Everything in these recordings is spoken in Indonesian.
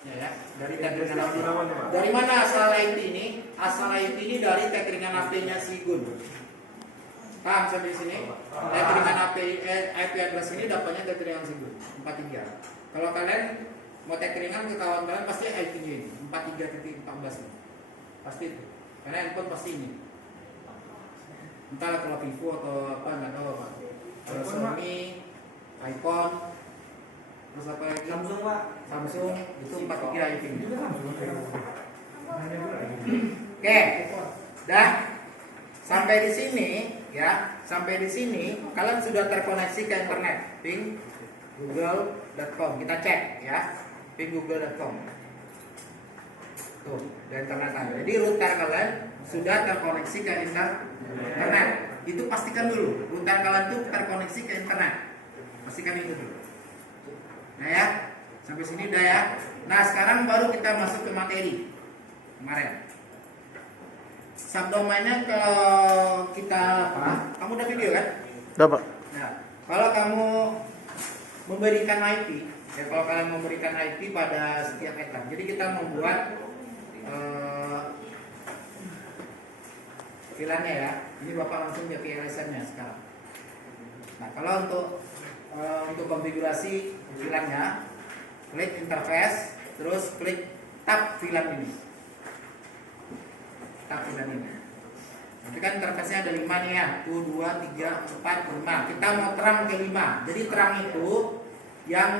Ya, dari tagringan AP. Dari mana asal IP ini? Asal IP ini dari tagringan AP-nya si Gun. Paham sampai sini? Tagringan IP address ini dapatnya tagringan si Gun 43. Kalau kalian mau tagringan ke kawan kalian pasti IP-nya ini 43.14 ini. Pasti itu. Karena handphone pasti ini. Entahlah kalau Vivo atau apa nggak tahu apa. Kalau Xiaomi, iPhone, terus apa lagi? Samsung Pak. Samsung itu 43 IP. Oke, dah sampai di sini ya, sampai di sini kalian sudah terkoneksi ke internet, ping google.com. Kita cek ya, ping google.com. Tuh, di internet Anda. Jadi router kalian sudah terkoneksi ke internet. Itu pastikan dulu, router kalian itu terkoneksi ke internet. Pastikan itu dulu. Nah ya, sampai sini udah ya. Nah sekarang baru kita masuk ke materi kemarin. Subdomainnya kalau kita apa? Kamu udah video kan? Udah Pak. Nah, kalau kamu memberikan IP, ya kalau kalian memberikan IP pada setiap item, jadi kita membuat VLAN-nya ya. Ini Bapak langsung ke VLSN-nya sekarang. Nah, kalau untuk konfigurasi VLAN-nya, klik interface, terus klik tab VLAN ini. Tab VLAN ini. Nanti kan interface-nya ada 5 nih ya. 1, 2, 3, 4, 5. Kita mau terang ke 5. Jadi terang itu yang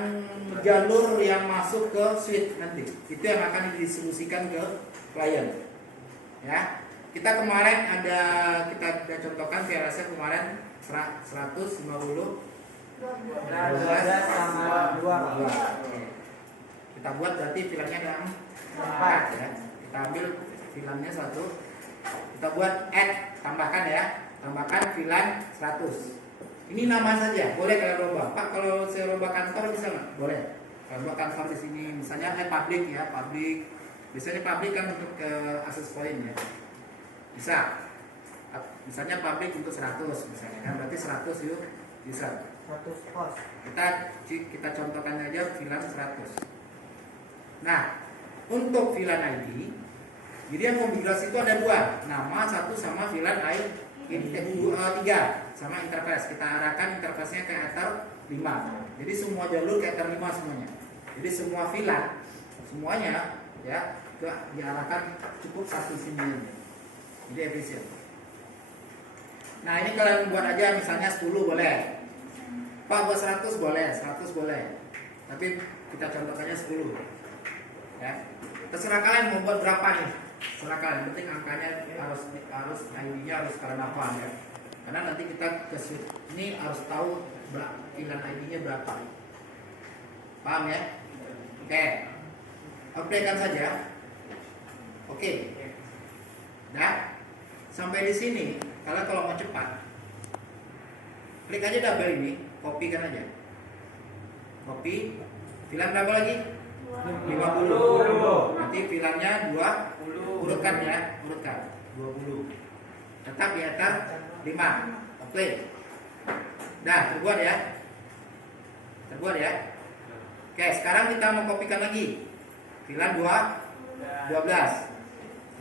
jalur yang masuk ke switch nanti. Itu yang akan didistribusikan ke klien. Ya. Kita kemarin kita contohkan VLSN kemarin 150 12 sama 2. Kita buat berarti VLAN-nya ada 4 ya. Kita ambil VLAN-nya 1. Kita buat add, tambahkan ya. Tambahkan VLAN 100. Ini nama saja, boleh kalian rubah. Pak, kalau saya rubah kantor bisa nggak? Boleh. Kalau rubah kantor di sini misalnya public ya, public. Biasanya public kan untuk access point ya. Bisa. Misalnya public untuk 100 misalnya kan, berarti 100 yuk bisa. 100 host. Kita contohkan aja VLAN 100. Nah, untuk VLAN ID, jadi yang konfigurasi itu ada 2, nama 1 sama VLAN ID 3 sama interface. Kita arahkan interface-nya ke Ether 5. Jadi semua jalur ke Ether 5 semuanya. Jadi semua VLAN semuanya ya diarahkan cukup satu sini. Jadi efisien. Nah, ini kalian buat aja misalnya 10 boleh. Pak buat 100 boleh, 100 boleh. Tapi kita contohkannya 10. Ya. Terserah kalian mau buat berapa nih. Terserah kalian, penting angkanya harus ID-nya harus kalian hafal ya. Karena nanti kita ke ini harus tahu VLAN ID-nya berapa. Paham ya? Oke. Update-kan saja. Oke. Nah, sampai di sini, kalian kalau mau cepat, klik aja double ini, kopikan aja. Copy, VLAN berapa lagi? 50. Nanti VLAN-nya 20, urutkan ya, urutkan 20. Tetap di atas 5. Oke. Nah, terbuat ya. Terbuat ya. Oke, sekarang kita mau kopikan lagi. VLAN 12.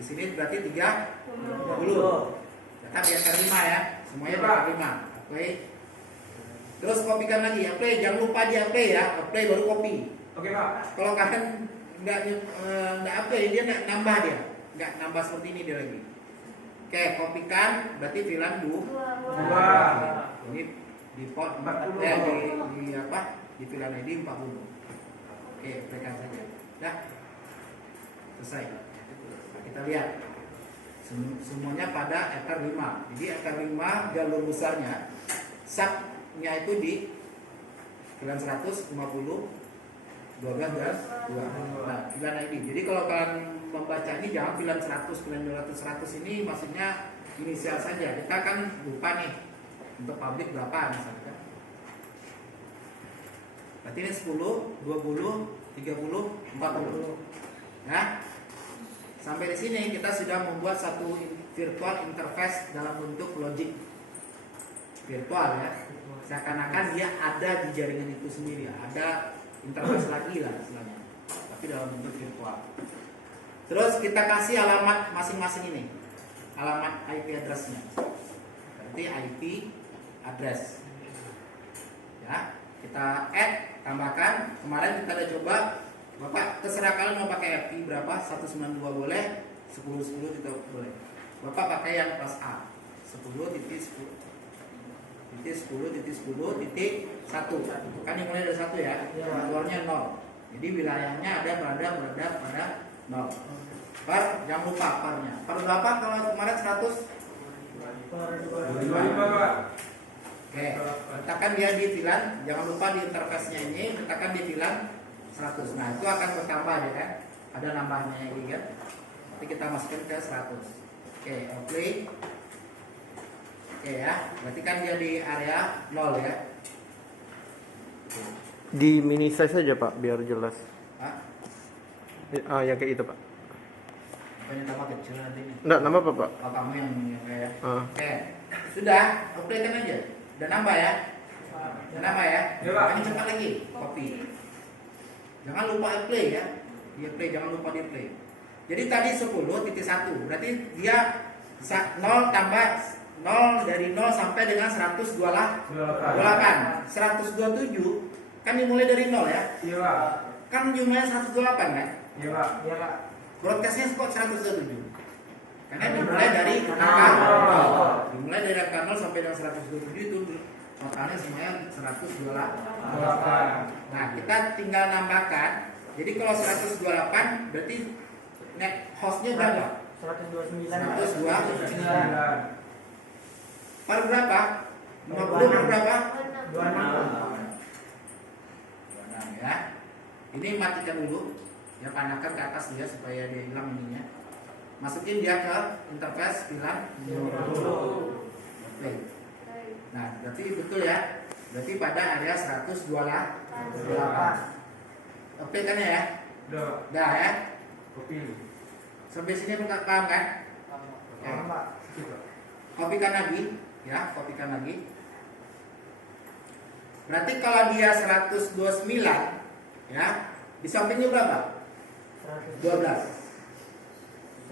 Di sini berarti 30. Tetap di atas 5 ya. Semuanya di atas 5. Oke. Terus kopikan lagi. Oke, jangan lupa di apply ya. Apply baru copy. Oke Pak. Kalau kalian nggak apply, dia nggak nambah dia. Nggak nambah seperti ini dia lagi. Oke, kopikan berarti VLAN 2. Ini di port 40. Di apa? Di VLAN ID 40. Oke, apply-kan saja. Dah. Selesai. Nah, kita lihat semuanya pada Ether 5. Jadi Ether 5 jalur besarnya subnya itu di VLAN 100, 50, 12 dan 2. Nah, VLAN ID. Jadi kalau kalian membaca ini jangan VLAN 100, VLAN 200, 100 ini maksudnya inisial saja. Kita kan lupa nih untuk public berapa misalnya kan. Berarti ini 10, 20, 30, 40. Nah, sampai di sini kita sudah membuat satu virtual interface dalam bentuk logic virtual ya. Seakan-akan dia ada di jaringan itu sendiri, ada interface lagi lah istilahnya. tapi dalam bentuk virtual. Terus kita kasih alamat masing-masing ini, alamat IP address-nya. Berarti IP address. Ya, kita add, tambahkan. Kemarin kita udah coba, Bapak terserah kalian mau pakai IP berapa, 192 boleh, 10 juga boleh. Bapak pakai yang kelas A, 10.10.10.10.1. Kan yang mulai dari 1 ya, keluarnya 0. Jadi wilayahnya berada pada 0. Per, jangan lupa pernya. Per berapa kalau kemarin 100? 25 Pak. Oke, letakkan dia di VLAN, jangan lupa di interface-nya ini, letakkan di VLAN 100. Nah, itu akan bertambah ya kan? Ada nambahnya ini kan? Nanti kita masukkan ke 100. Oke, play. Oke ya, berarti kan dia di area 0 ya. Di mini size saja Pak, biar jelas. Pak, Yang kayak itu Pak. banyak tambah kecil nanti nih. Enggak, nama apa Pak? Oh, kamu yang kayak. Ah. Oke, sudah, play kan aja. Udah nambah ya? Udah nambah ya? Ya, Pak. Ini cepat lagi, copy. Jangan lupa play ya. Dia play, jangan lupa di play. Jadi tadi 10.1, berarti dia 0 tambah 0 dari 0 sampai dengan 128. 127 kan dimulai dari 0 ya? Iya Pak. Kan jumlahnya 128 kan? Iya Pak. Iya Pak. Broadcastnya kok 127? Karena dimulai dari angka 0. Dimulai dari angka 0 sampai dengan 127 itu totalnya semuanya 128. Nah, kita tinggal nambahkan. Jadi kalau 128 berarti net hostnya berapa? 129. 129. Per berapa? 50 per berapa? 26 ya. Ini matikan dulu. Ya, panahkan ke atas dia supaya dia hilang ininya. Masukin dia ke interface VLAN. Oke. Nah, berarti betul ya. Berarti pada area 128. Oke kan ya? Dah ya. Sampai sini paham kan? Paham Pak. Kopikan lagi, ya, kopikan lagi. Berarti kalau dia 129, ya, di sampingnya berapa? 12.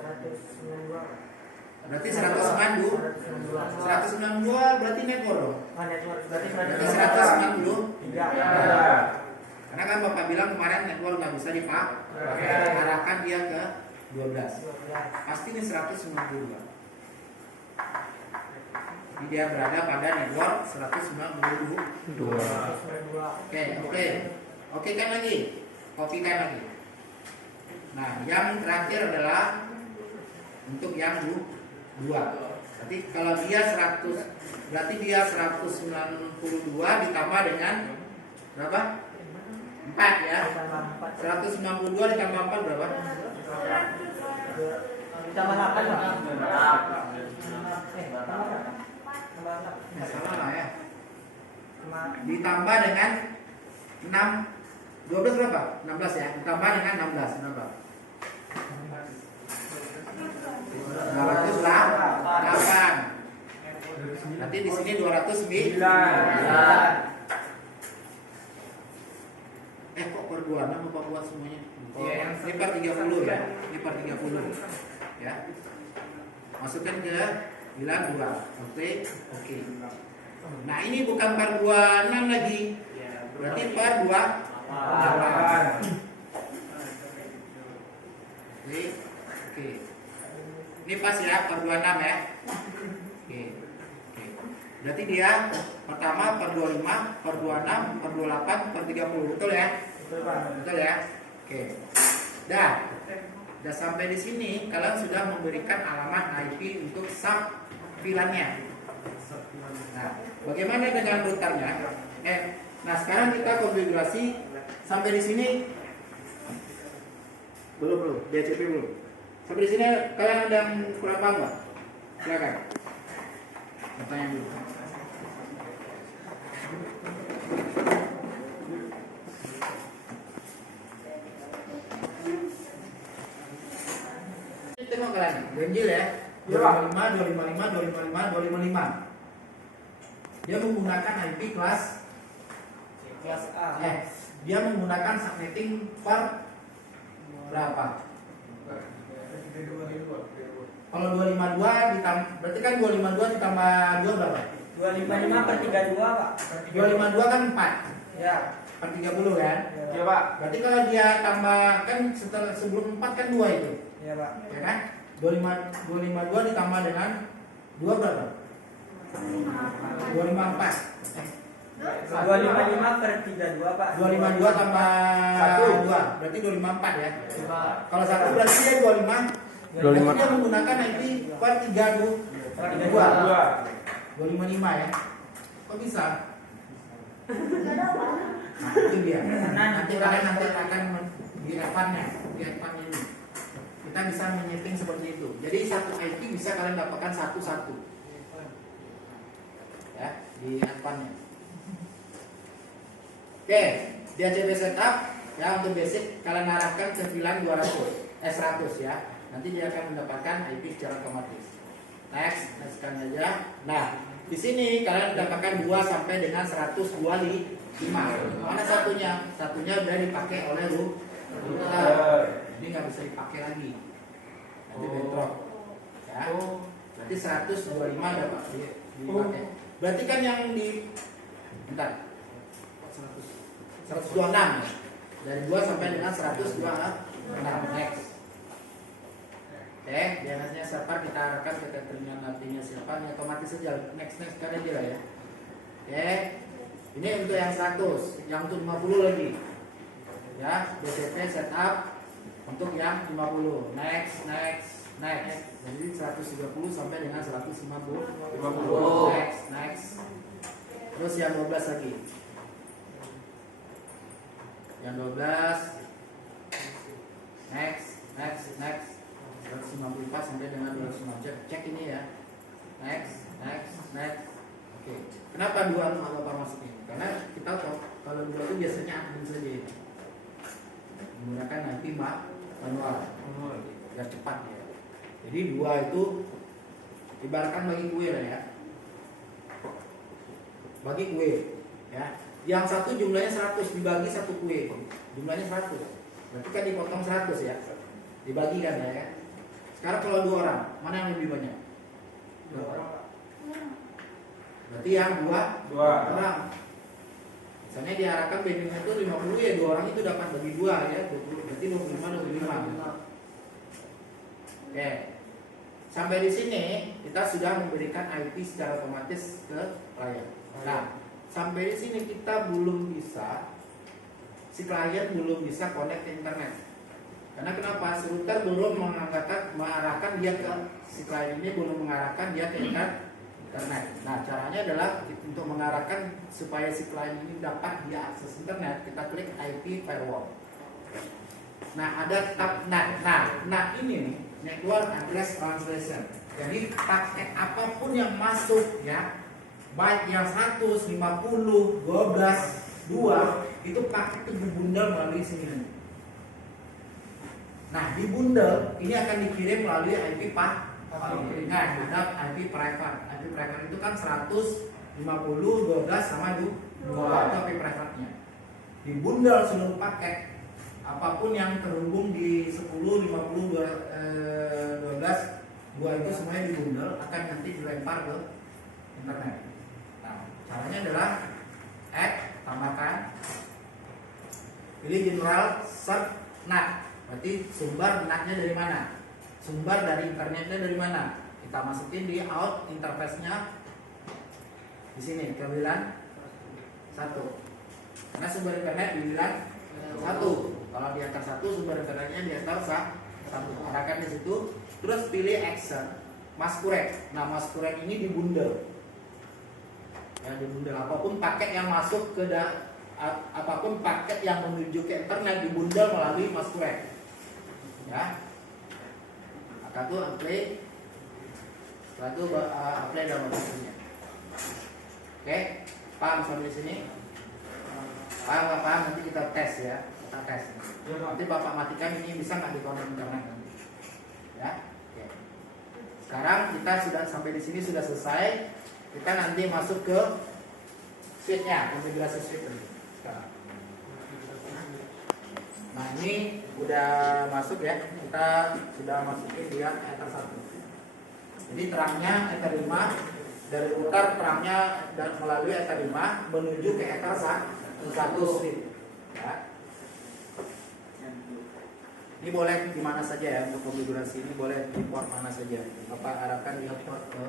192. Berarti 192 berarti network dong. Berarti Berarti 190. 193. Karena kan Bapak bilang kemarin network nggak bisa dipakai. Arahkan dia ke 12. Pasti ini 192. Jadi dia berada pada network 192. Oke kan lagi. Kopikan lagi. Nah, yang terakhir adalah untuk yang 2. Berarti kalau dia 100, berarti dia 192 ditambah dengan berapa? 4 ya. 192 ditambah 4 berapa? Tambah 8 Pak. Salah lah ya. Ditambah dengan 6, 12 berapa? 16 ya. Ditambah dengan 16 berapa? 208. Nanti di sini 209. Kok per 26 apa buat semuanya? Ini per 30 ya. Ini per 30. Ya. Masukkan ke bilang 2. Oke. Nah, ini bukan per 26 lagi. Berarti per 28. Oke. Ini pas ya, per 26 ya. Oke. Berarti dia pertama per 25, per 26, per 28, per 30. Betul ya? Betul ya? Oke. Udah sampai di sini, kalian sudah memberikan alamat IP untuk sub VLAN-nya. Nah, bagaimana dengan routernya? Nah, sekarang kita konfigurasi sampai di sini. Belum, DHCP belum. Sampai di sini kalian ada yang kurang paham nggak? Silakan. Pertanyaan dulu. Tengok kalian, ganjil ya. 255, 255. Dia menggunakan IP kelas kelas A. dia menggunakan subnetting per berapa? Kalau 252 ditambah, berarti kan 252 ditambah 2 berapa? 255 per 32 Pak. 252 kan 4 Ya. per 30 kan? Ya Pak. Berarti kalau dia tambah kan setelah sebelum 4 kan 2 itu. Ya Pak. Ya kan? 252 ditambah dengan 2 berapa? 254. 255 per 32 Pak. 252 tambah 2 berarti 254 ya. Kalau 1 berarti dia 25. 25. Berarti dia menggunakan IP per 32. 255 ya. Kok bisa? Nah, itu dia. Nanti kalian akan di Evan-nya, di Evan ini. Kita bisa menyeting seperti itu. Jadi satu IP bisa kalian dapatkan satu-satu. Ya, di Evan-nya. Oke, di ACB setup ya untuk basic kalian arahkan ke VLAN 100 ya. Nanti dia akan mendapatkan IP secara otomatis. Next aja. Nah, di sini kalian mendapatkan 2 sampai dengan 125. Mana satunya? Satunya udah dipakai oleh router. Ini nggak bisa dipakai lagi. Nanti bentrok. Ya. Berarti 125 dapat dipakai. Berarti kan yang di bentar. 126 ya. Dari 2 sampai dengan 126. Next. Oke, biasanya siapa kita arahkan ke cateringan artinya siapa, ini otomatis saja next kalian dia ya. Oke, ini untuk yang 100, yang untuk 50 lagi. Ya, BCP setup untuk yang 50. Next. Jadi 130 sampai dengan 150. Next. Terus yang 12 lagi. Yang 12. Next. 154 sampai dengan 250. Cek ini ya. Next. Oke. Kenapa 2 apa masukin? Karena kita tahu kalau 2 itu biasanya admin saja ya. Menggunakan IP manual. Biar cepat ya. Jadi 2 itu ibaratkan bagi kue lah ya. Bagi kue ya. Yang satu jumlahnya 100 dibagi satu kue. Jumlahnya 100. Berarti kan dipotong 100 ya. Dibagikan ya kan. Sekarang kalau 2 orang, mana yang lebih banyak? 2 orang. Berarti yang 2 orang. Misalnya diarahkan bandingnya itu 50 ya 2 orang itu dapat bagi 2 ya 20. Berarti 25. Oke. Sampai di sini kita sudah memberikan IP secara otomatis ke klien. Nah, sampai di sini kita belum bisa, si klien belum bisa connect ke internet. Karena kenapa? Si router belum mengarahkan dia ke si klien ini belum mengarahkan dia ke internet. Nah, caranya adalah untuk mengarahkan supaya si klien ini dapat dia akses internet, kita klik IP firewall. Nah, ada tab nah ini nih, network address translation. Jadi paket apapun yang masuk ya, baik yang 100, 50, 12, 2 itu paket itu dibundel melalui sini. Nah, di bundel ini akan dikirim melalui IP Nah, ada IP private. IP private itu kan 100, 50, 12 sama 2 itu IP private-nya. Di bundel seluruh paket apapun yang terhubung di 10, 50, 12, 2 itu semuanya di bundel akan nanti dilempar ke internet. Nah, caranya adalah tambahkan, pilih general search NAT. Berarti sumber NAT-nya dari mana? Sumber dari internetnya dari mana? Kita masukin di out interface-nya di sini ke WLAN 1. Karena sumber internet di WLAN 1. Kalau di atas 1 sumber internetnya di atas 1. Arahkan di situ. Terus pilih action masquerade. Nah, masquerade ini dibundel. Ya, dibundel apapun paket yang masuk ke apapun paket yang menuju ke internet dibundel melalui masquerade. Ya, maka itu apply, setelah itu apply dalam maksudnya. Oke, paham sampai di sini? Paham? Nanti kita tes ya, kita tes. Nanti bapak matikan ini bisa nggak dikonek internet nanti? Ya, oke. Sekarang kita sudah sampai di sini sudah selesai. Kita nanti masuk ke suite-nya, konfigurasi suite ini. Sekarang. Nah ini udah masuk ya, kita sudah masukin dia ether 1. Jadi terangnya ether 5, dari putar terangnya dan melalui ether 5 menuju ke ether 1 strip ya. Ini boleh di mana saja ya, untuk konfigurasi ini boleh di port mana saja. Bapak arahkan dia port ke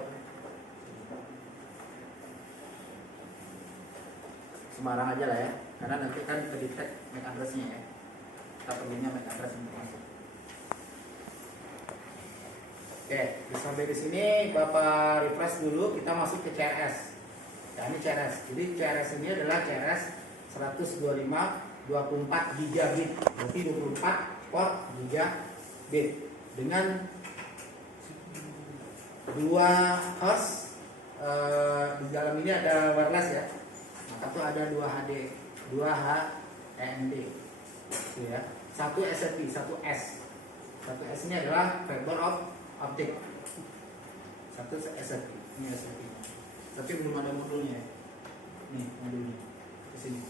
Semarang aja lah ya, karena nanti kan kedetek MAC address-nya ya. Kita perlunya MAC address untuk masuk. Oke, sampai di sini Bapak refresh dulu, kita masuk ke CRS. Ya, ini CRS. Jadi CRS ini adalah CRS 125 24 gigabit, berarti 24 port gigabit dengan 2 host. Di dalam ini ada wireless ya, maka tuh ada 2 HD, 2 HEMD gitu ya. 1 SFP, 1 S. 1 S ini adalah fiber optic. 1 SFP, ini SFP. Tapi belum ada modulnya. Nih modulnya. Di sini,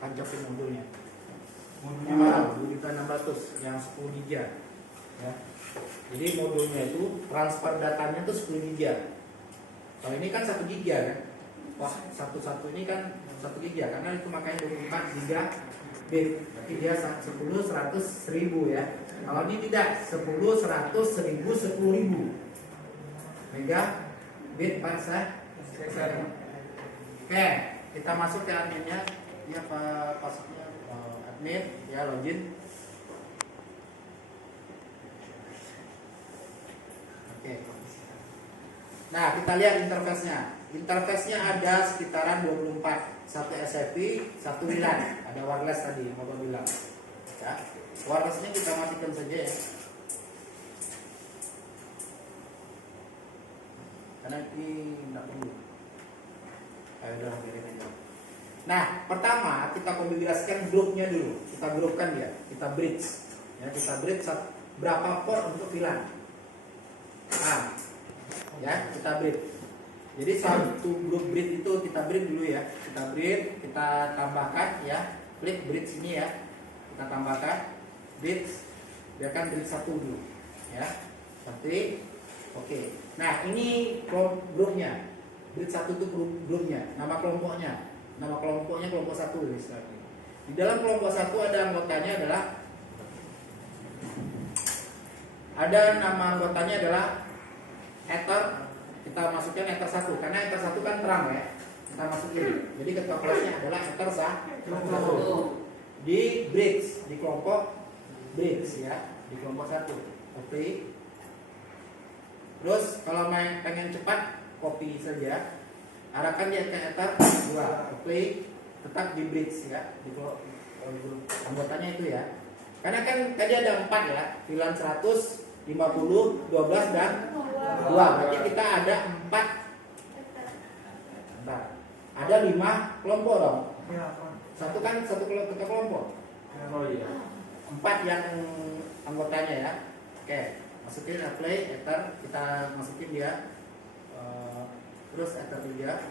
tancapin modulnya. Modulnya mahal, 2.600 yang 10 GB ya. Jadi modulnya itu transfer datanya itu 10 GB. Kalau ini kan 1 GB kan. Wah, satu ini kan 1 GB karena itu makanya 24 gigabit. Berarti dia 10 100 1000 ya. Kalau ini tidak 10 100 1000 10.000 megabit per second. Oke, kita masuk ke adminnya. Ini apa passwordnya? Admin ya, login. Oke. Nah, kita lihat interface-nya. Interface-nya ada sekitaran 24. 1 SFP, 1 WLAN. Ada wireless tadi, yang Bapak bilang. Ya. Wireless-nya kita matikan saja ya. Karena ini tidak perlu. Ayo udah biarin aja. Nah, pertama kita konfigurasikan grupnya dulu. Kita grupkan dia. Kita bridge. Ya, kita bridge berapa port untuk VLAN. Nah, ya, kita bridge. Jadi satu grup bridge itu kita bridge dulu ya. Kita bridge, kita tambahkan ya. Klik bridge ini ya. Kita tambahkan bridge. Biarkan bridge 1 dulu. Ya. Seperti oke. Nah, ini grupnya. Bridge 1 itu grupnya, nama kelompoknya. Nama kelompoknya kelompok 1 istilahnya. Di dalam kelompok 1 ada anggotanya adalah anggotanya adalah ether. Kita masukkan ether 1 karena ether 1 kan terang ya. Kita masukin. Jadi ketua kelasnya adalah ether 1. Di bridge, di kelompok bridge ya, di kelompok 1. Oke. Terus kalau pengen cepat copy saja, arahkan dia ke ether 2. Oke. Tetap di bridge ya, di anggotanya itu ya. Karena kan tadi ada 4 ya, VLAN 100, 50, 12 dan 2. Berarti kita ada 4. Bentar. Ada 5 kelompok dong. Satu kan satu kelompok. Oh iya. 4 yang anggotanya ya. Oke, masukin apply ether, kita masukin dia. Terus ether 3.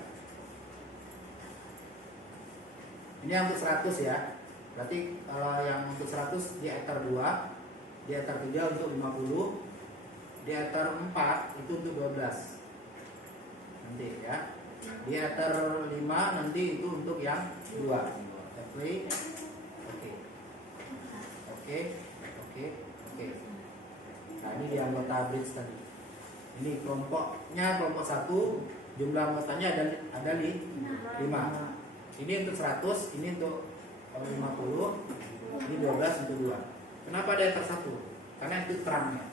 Ini yang untuk 100 ya. Berarti yang untuk 100 di ether 2, di ether 3 untuk 50, di ether 4 itu untuk 12. Nanti ya. Di ether 5 nanti itu untuk yang 2. Apply. Oke. Nah, ini di anggota bridge tadi. Ini kelompoknya kelompok 1, jumlah anggotanya ada 5. Ini untuk 100, ini untuk 50, ini 12 untuk 2. Kenapa ada ether 1? Karena itu terangnya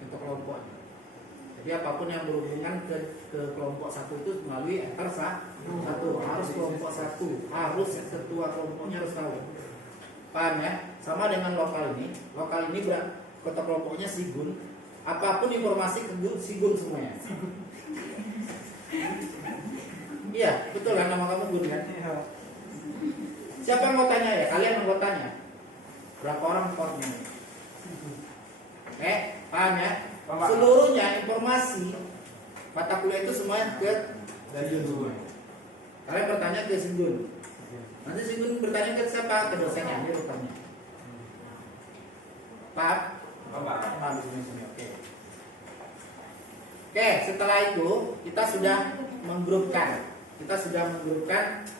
untuk kelompoknya. Jadi apapun yang berhubungan ke kelompok 1 itu melalui ether 1. Harus kelompok 1, harus ketua kelompoknya harus tahu. Paham ya? Sama dengan lokal ini. Lokal ini kota kelompoknya Sigun. Apapun informasi ke Sigun semuanya. Iya, betul kan nama kamu Gun kan? Siapa anggotanya ya? Kalian anggotanya. Berapa orang portnya? Paham ya? Seluruhnya informasi mata kuliah itu semuanya ke Sigun. Kalian bertanya ke Sigun. Nanti Sigun bertanya ke siapa? Ke dosennya, dia bertanya. Paham? Paham di sini. Oke, setelah itu kita sudah menggrupkan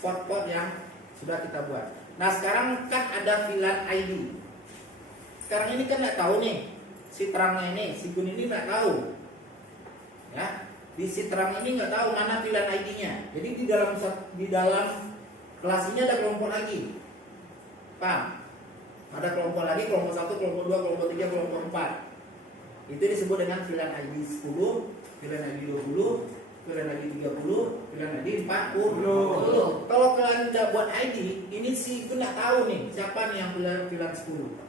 port-port yang sudah kita buat. Nah, sekarang kan ada VLAN ID. Sekarang ini kan nggak tahu nih, si terangnya ini, si Gun ini nggak tahu. Ya, di si terang ini nggak tahu mana VLAN ID-nya. Jadi di dalam kelas ini ada kelompok lagi. Paham? Ada kelompok lagi, kelompok 1, kelompok 2, kelompok 3, kelompok 4. Itu disebut dengan VLAN ID 10, VLAN ID 20, VLAN ID 30, VLAN ID 40. Kalau kalian tidak buat ID, ini sih gue nggak tahu nih siapa nih yang VLAN 10.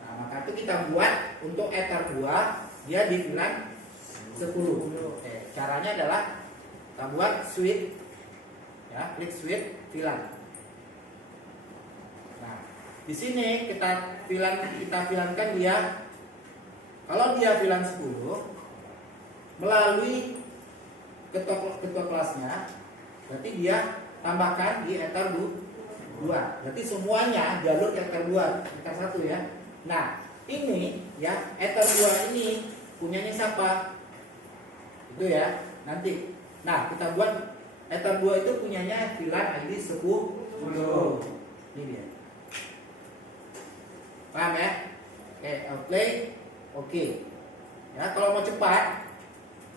Nah, maka itu kita buat untuk Ether 2 dia di VLAN 10. Oke, caranya adalah kita buat switch, ya, klik switch VLAN. Nah, di sini kita VLAN-kan dia. Kalau dia VLAN 10 melalui ketua kelasnya, berarti dia tambahkan di Ether 2. Berarti semuanya jalur Ether 2, Ether 1 ya. Nah, ini ya Ether 2 ini punyanya siapa? Itu ya, nanti. Nah, kita buat Ether 2 itu punyanya VLAN ID 10. Ini dia. Paham ya? Oke, play. Oke. Ya, kalau mau cepat,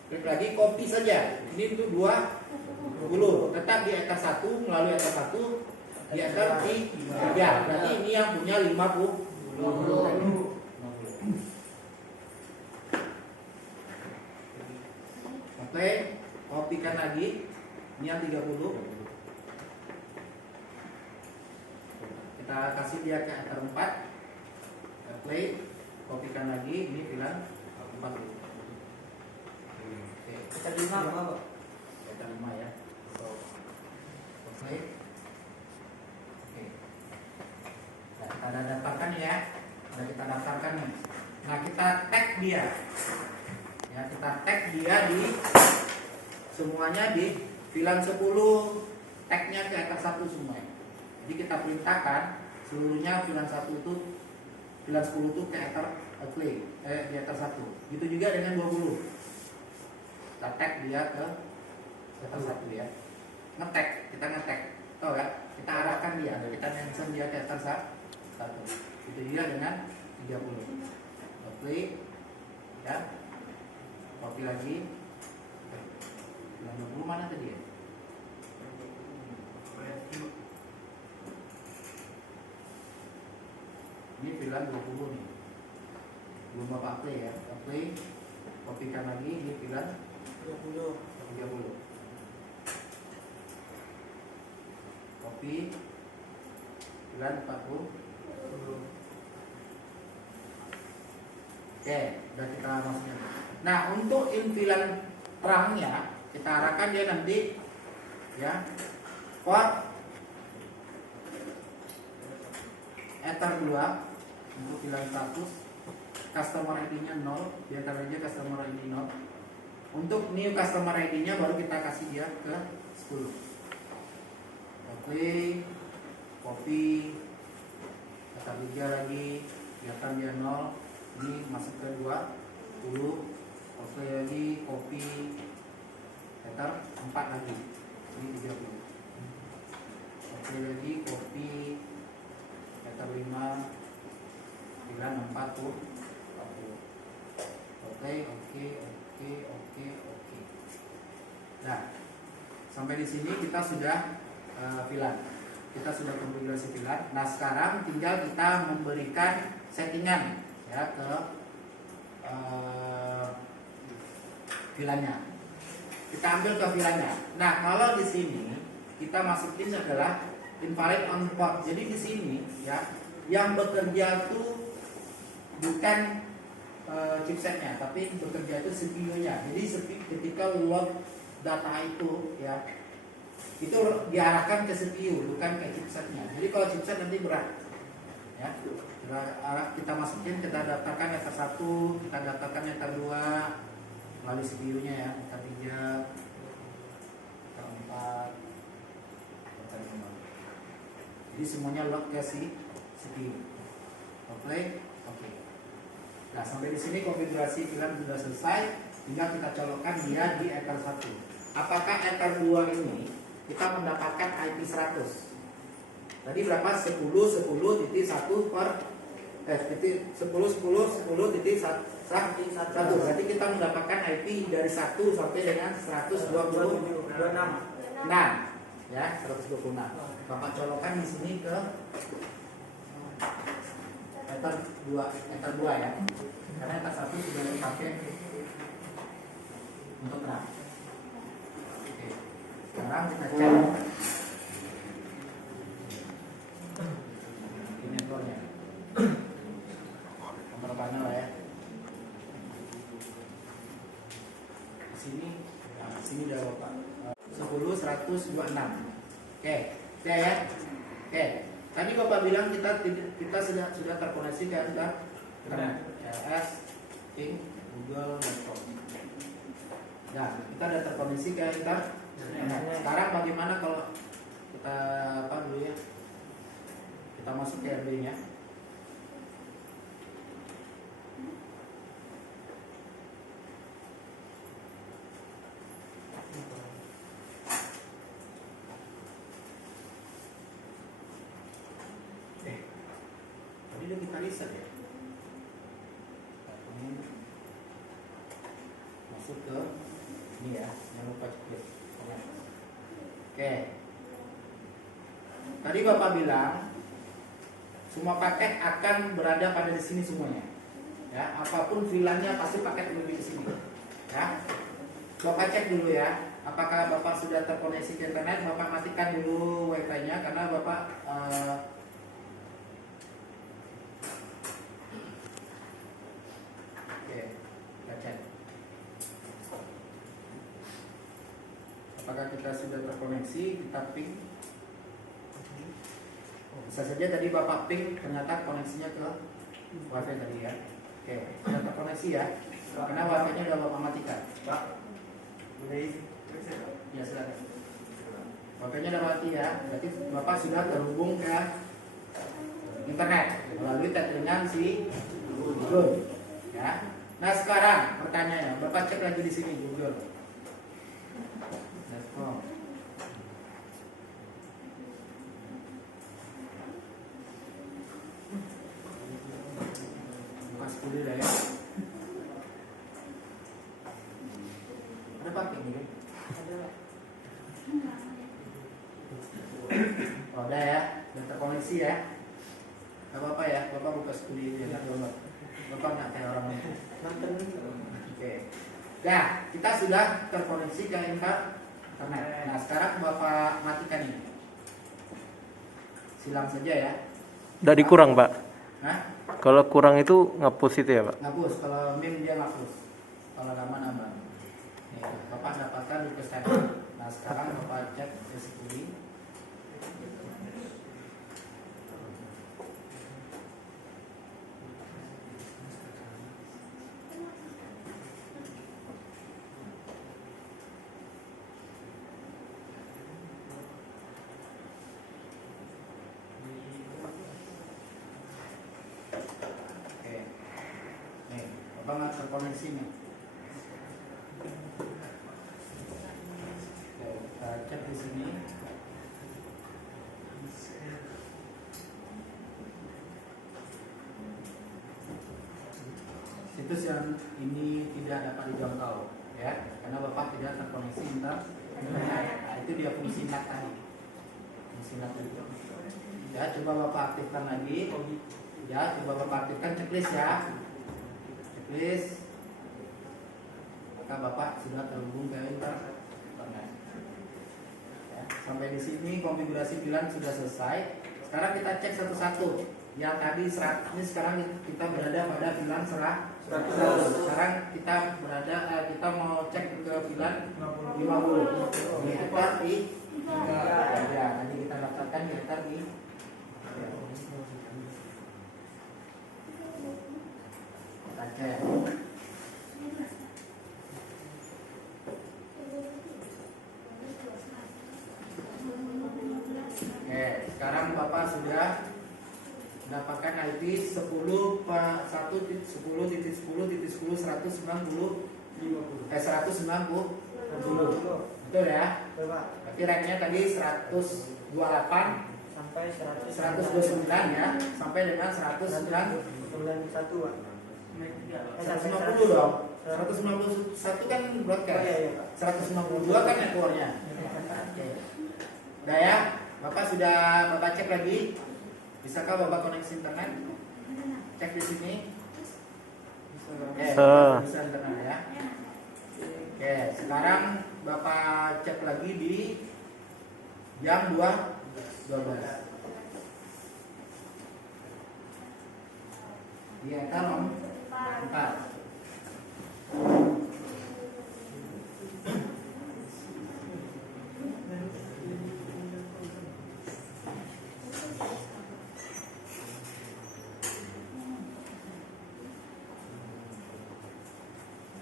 klik lagi copy saja. Ini untuk 20. Tetap di Ether 1 melalui Ether 1 di Ether 3. Berarti ini yang punya 50. Oke, kopikan lagi. Ini yang 30. Kita kasih dia ke Ether 4. Play, kopikan lagi. Ini VLAN 40. Ether 5 apa, Pak? Ether 5 ya. Oke. Nah, kita ada daftarkan ya. Kita daftarkan nih. Nah, kita tag dia. Ya, kita tag dia di semuanya di VLAN 10. Tagnya ke Ether 1 semua. Jadi kita perintahkan seluruhnya VLAN 1 itu VLAN 10 itu ke Ether di Ether 1. Gitu juga dengan 20. Kita tag dia ke Ether 1 ya. Kita nge-tag. Tahu ya? Kita arahkan dia, kita mention dia ke Ether 1. Itu juga dengan 30. Play ya. Copy lagi. VLAN 20 mana tadi ya? Ini VLAN 20 nih. Belum Bapak play ya. Play. Kopikan lagi di VLAN 30. Copy VLAN 40. Oke, udah kita masukin. Nah, untuk VLAN terangnya kita arahkan dia nanti ya port Ether 2 untuk VLAN 100, customer ID-nya 0, biarkan aja customer ID 0. Untuk new customer ID-nya baru kita kasih dia ke 10. Oke, copy, Ether 3 lagi, biarkan dia 0. Ini masuk ke 20. Oke lagi, copy, Ether 4 lagi. Ini 30. Oke lagi, copy, Ether 5, VLAN 40. Oke. Nah, sampai di sini kita sudah VLAN. Kita sudah konfigurasi VLAN. Nah, sekarang tinggal kita memberikan settingan ya ke VLAN-nya. Kita ambil ke VLAN-nya. Nah, kalau di sini kita masukin adalah invalid on port. Jadi di sini ya yang bekerja itu bukan chipsetnya, tapi bekerja itu CPU-nya. Jadi ketika load data itu ya itu diarahkan ke CPU, bukan ke chipsetnya. Jadi kalau chipset nanti berat. Ya, kita masukin, kita daftarkan Ether 1, kita daftarkan Ether 2 melalui CPU-nya ya, Ether 3, Ether 4, Ether 5. Jadi semuanya load ke si CPU. Oke. Oke. Nah, sampai di sini konfigurasi VLAN sudah selesai. Tinggal kita colokkan dia di ether 1. Apakah ether 2 ini kita mendapatkan IP 100? Tadi berapa? 10.10.1 per titik 10.10.10.1. Berarti kita mendapatkan IP dari 1 sampai dengan 126. Nah, ya 126. Bapak colokkan di sini ke ether 2 ya. Karena ether 1 sudah dipakai untuk NAT. Oke. Sekarang kita cek ini networknya. Nomor panel ya. Di sini, nah, sini udah Bapak. 10.126. Oke, ya. Oke. Tadi Bapak bilang kita sudah terkoneksi ke internet. LS, Ping, Google, Netcom. Nah, kita sudah terkoneksi ke internet. Sekarang bagaimana kalau kita apa dulu ya? Kita masuk ke RB-nya. Tadi udah kita riset ya. Masuk ke ini ya, jangan lupa cek. Oke. Tadi Bapak bilang semua paket akan berada pada di sini semuanya. Ya, apapun VLAN-nya pasti paket lebih di sini. Ya. Bapak cek dulu ya, apakah Bapak sudah terkoneksi ke internet. Bapak matikan dulu Wi-Fi-nya karena Bapak oke, kita cek. Apakah kita sudah terkoneksi? Kita ping. Bisa saja tadi Bapak ping ternyata koneksinya ke Wi-Fi tadi ya. Oke, sudah terkoneksi ya. Karena Wi-Fi-nya sudah Bapak matikan. Pak, udah Ya silakan. Wi-Fi-nya sudah mati ya. Berarti Bapak sudah terhubung ke internet melalui tetringan si Google. Ya. Nah sekarang pertanyaannya, Bapak cek lagi di sini Google. Let's go. Buka 10 dah ya. Ada pakai ini? Oh, udah ya, udah terkoneksi ya. Gak apa-apa ya, Bapak buka 10 ya. Bapak nggak kayak orang lain. Oke. Ya, kita sudah terkoneksi ke internet. Nah, sekarang Bapak matikan ini. Silang saja ya. Dari kurang, Pak. Hah? Kalau kurang itu ngapus itu ya, Pak? Ngapus, kalau MIM dia ngapus. Kalau nama-nama. Nih, Bapak dapatkan request tadi. Nah, sekarang Bapak cek SQL. Oke. Nih, Bapak nggak terkoneksi nih. Oke, kita cek di sini. Situs yang ini tidak dapat dijangkau, ya, karena Bapak tidak terkoneksi internet. Nah, itu dia fungsi NAT tadi. Fungsi NAT itu. Ya, coba Bapak aktifkan lagi. Ya, coba Bapak aktifkan checklist ya. Checklist. Maka Bapak sudah terhubung ke internet. Ya, sampai di sini konfigurasi VLAN sudah selesai. Sekarang kita cek satu-satu. Yang tadi 100 ini sekarang kita berada pada VLAN 100. Sekarang kita kita mau cek ke VLAN 50. Di ether di ya, nanti kita daftarkan di ether di kita cek. Oke, sekarang Bapak sudah mendapatkan IP 190. Betul ya? Betul, Pak. Berarti ranknya tadi 128 Sampai 129 ya, sampai dengan 191 Pak. 190 dong. 191 kan broadcast. Oh, iya, Pak. 192 kan networknya. Oke. Udah ya, Bapak sudah Bapak cek lagi. Bisakah Bapak koneksi internet? Cek di sini. Bisa. Bisa internet ya. Oke, sekarang Bapak cek lagi di jam 12. Iya, kalau 4.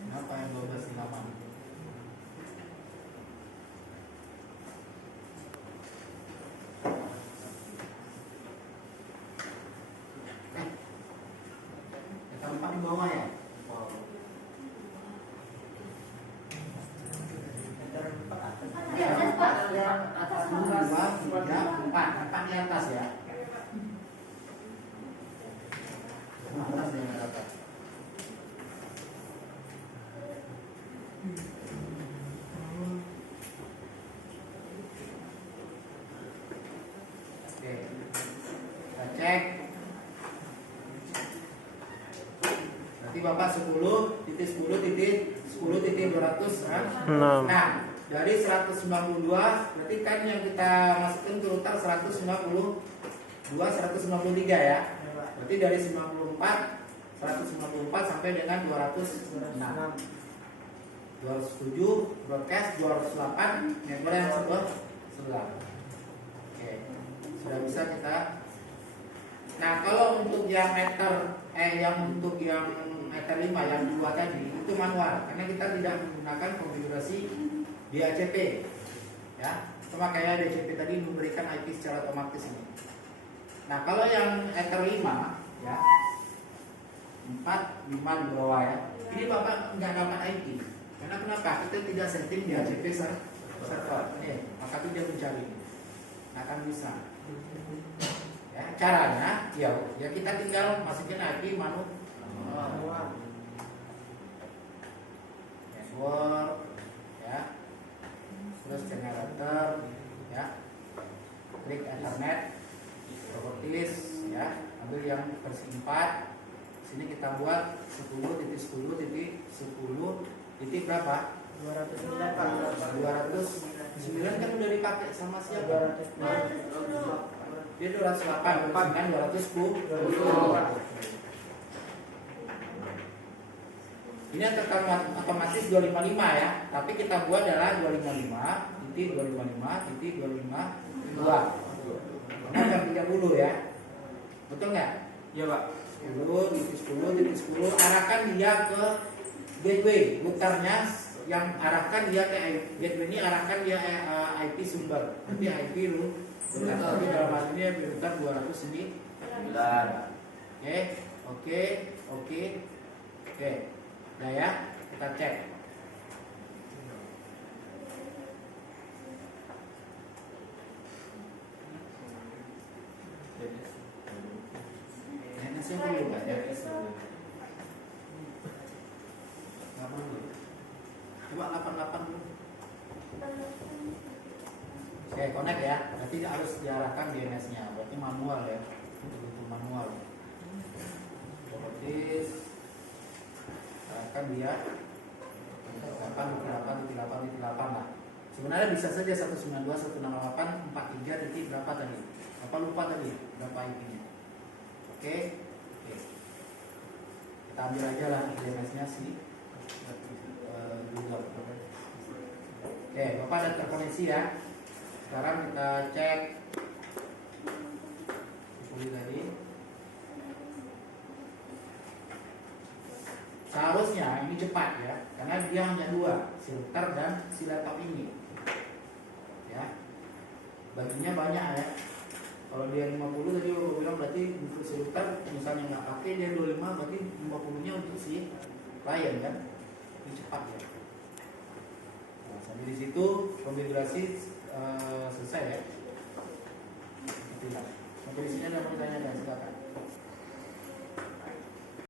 Kenapa yang 12.8? Tempat di bawah ya? Atas 2, 3, 4. 4 di atas ya? Atas ya, dapat. Oke, kita cek. Berarti Bapak 10.10.10.200 kan? 6. Nah, dari 192 berarti kan yang kita masukin total 193 ya. Berarti dari 194 sampai dengan 206. 207 broadcast, 208 network yang sebelah. Oke, sudah bisa kita. Nah, kalau untuk yang meter untuk yang meter 5 yang 2 tadi itu manual karena kita tidak menggunakan konfigurasi DHCP ya. Sama kayak DHCP tadi memberikan IP secara otomatis ini. Nah, kalau yang meter 5 ya 4, 5 di bawah ya. Ini Bapak nggak dapat IP. Karena kenapa? Kita tidak setting DHCP server. Maka itu dia mencari. Nah, kan bisa. Ya, caranya ya kita tinggal masukin IP manual. Network ya. Terus generator ya. Klik Ethernet, properties ya. Ambil yang versi 4. Sini kita buat 10.10.10 titik berapa? 209 Pak. 209 kan udah dipakai sama siapa? Dia 208, 210. Ini yang otomatis 255 ya, tapi kita buat adalah 255.255.252. Bukan 30 ya, betul nggak? Iya Pak. 10.10.10 arahkan dia ke gateway, putarnya yang arahkan dia ke gateway ini arahkan dia IP sumber, nanti IP lu putar, tapi dalam hal ini putar 200 ini. Oke. Nah ya, kita cek. Saya dulu Pak ya. Coba 88 dulu. Oke, connect ya. Berarti harus diarahkan DNS-nya. Berarti manual ya. Betul manual. Properties. Arahkan dia 8.8.8.8 lah. Sebenarnya bisa saja 192.168.43 titik berapa tadi? Apa lupa tadi? Berapa IP-nya? Oke. Kita ambil aja lah DNS-nya sih. Oke, Bapak ada terkoneksi ya. Sekarang kita cek tadi. Seharusnya ini cepat ya, karena dia hanya 2, si router dan si laptop ini. Ya, baginya banyak ya. Kalau dia 50 tadi aku bilang berarti untuk si router misalnya nggak pakai dia 25 berarti 50-nya untuk si klien kan, itu cepat ya. Nah, sampai di situ konfigurasi selesai ya. Sampai di sini ada pertanyaan?